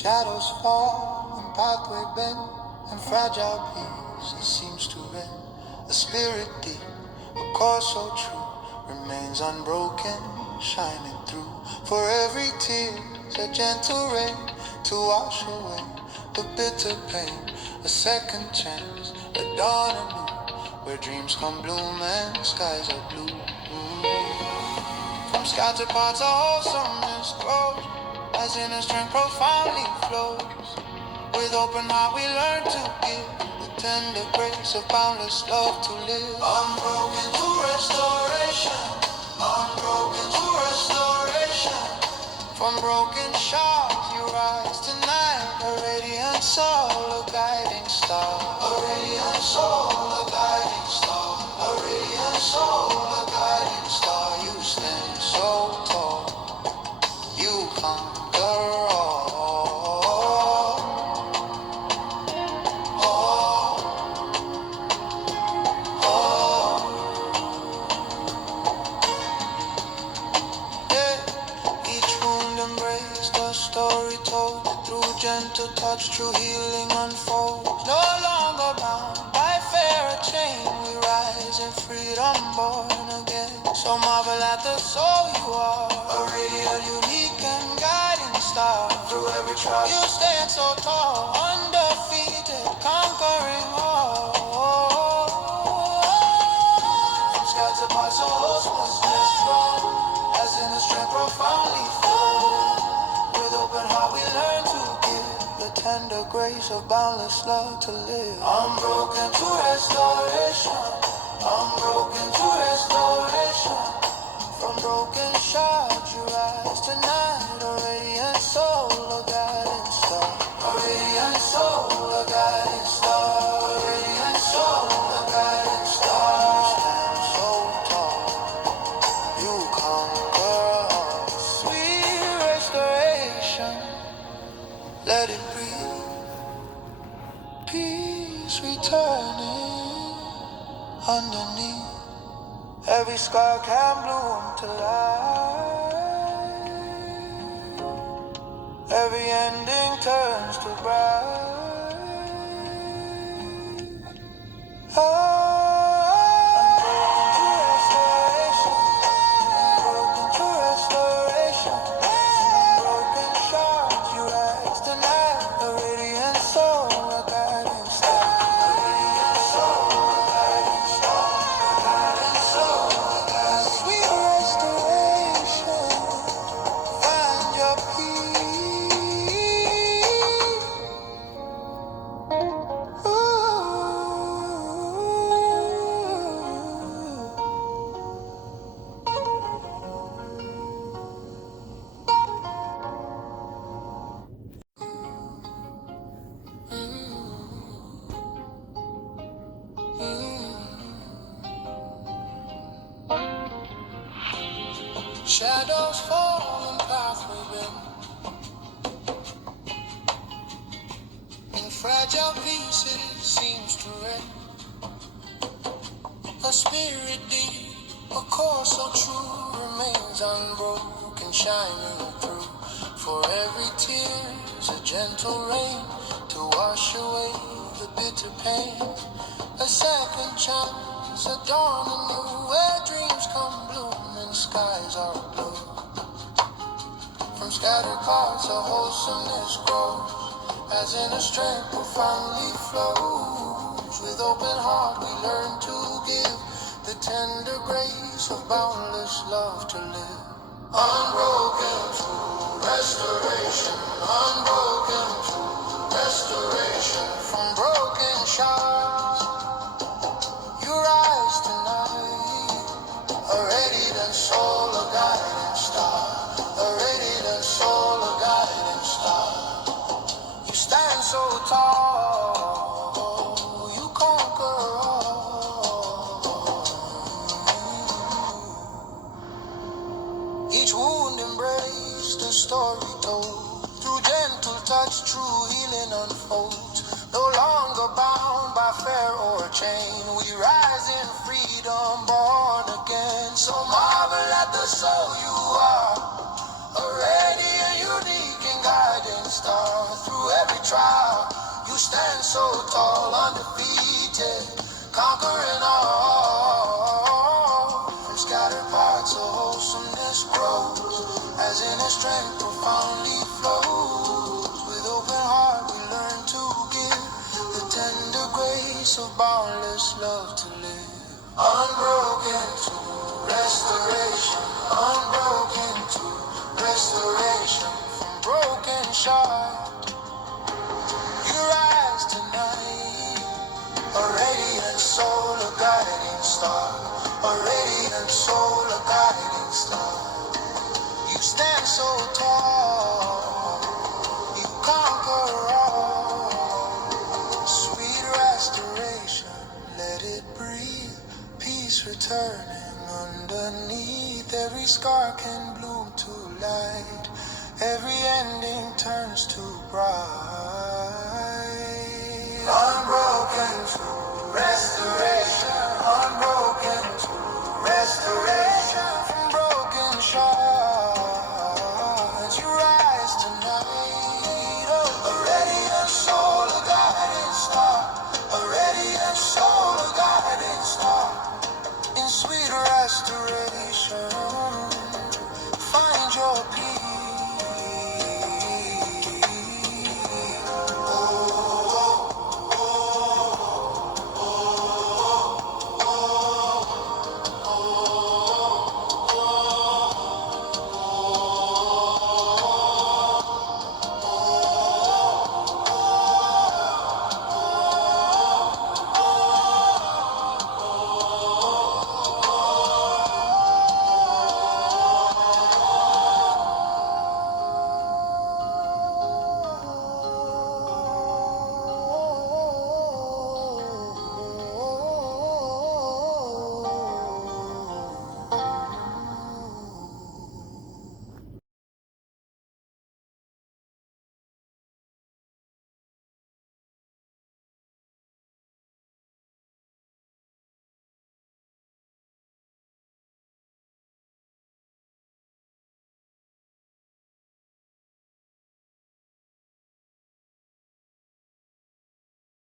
Shadows fall and pathway bend, and fragile pieces seems to rend. A spirit deep, a core so true, remains unbroken, shining through. For every tear's a gentle rain to wash away the bitter pain. A second chance, a dawn anew, where dreams come bloom and skies are blue. From scattered parts of wholesomeness grows, as inner strength profoundly flows. With open heart we learn to give the tender grace of boundless love to live. Unbroken to restoration, unbroken to restoration. From broken shards you rise tonight, a radiant soul, a guiding star. A radiant soul, a guiding star. A radiant soul, a guiding star. You stand so tall, you conquer all. Story told through gentle touch, true healing unfolds. No longer bound by fear or chain, we rise in freedom, born again. So marvel at the soul you are, a radiant, unique and guiding star. Through every trial you stand so tall, undefeated, conquering all. From scattered parts of hopelessness grow, as in the strength profoundly flow. Open heart we learn to give the tender grace of boundless love to live. Unbroken to restoration, unbroken to restoration. From broken shards you rise tonight, a radiant soul, a guiding star. A radiant soul, a guiding star. A radiant soul, a guiding star. You stand so tall, you conquer all. Sweet restoration, let it breathe, peace returning underneath. Every scar can bloom to life, every ending turns to bright. Unbroken to restoration, broken shards you rise tonight, a radiant soul, a guiding star. A radiant soul, a guiding star. A guiding soul, a guiding star. Sweet restoration, find your peace. Ooh. Shadows fall and pathway bend, in fragile pieces seems to rend. A spirit deep, a core so true, remains unbroken, shining through. For every tear's a gentle rain to wash away the bitter pain. A second chance, a dawn anew, where dreams come bloom and skies are blue. From scattered parts of wholesomeness grows, as inner strength profoundly flows. With open heart we learn to give the tender grace of boundless love to live. Unbroken true restoration, unbroken true restoration. From broken shards you rise tonight, a radiant soul, a guiding star. A radiant soul, a guiding star. You stand so tall, you conquer all. Each wound embraced, a story told. Through gentle touch, true healing unfolds. No longer bound by fear or chain, we rise in freedom, born again. So marvel at the soul you are, a radiant, unique and guiding star. trial. You stand so tall, undefeated, conquering all. From scattered parts, a wholesomeness grows, as inner strength profoundly flows. With open heart, we learn to give the tender grace of boundless love to live. Unbroken to restoration, unbroken to restoration. From broken shard, you rise tonight, a radiant soul, a guiding star, a radiant soul, a guiding star. You stand so tall, you conquer all. Sweet restoration, let it breathe, peace returning underneath. Every scar can bloom to light, every ending turns to bright. Unbroken through restoration.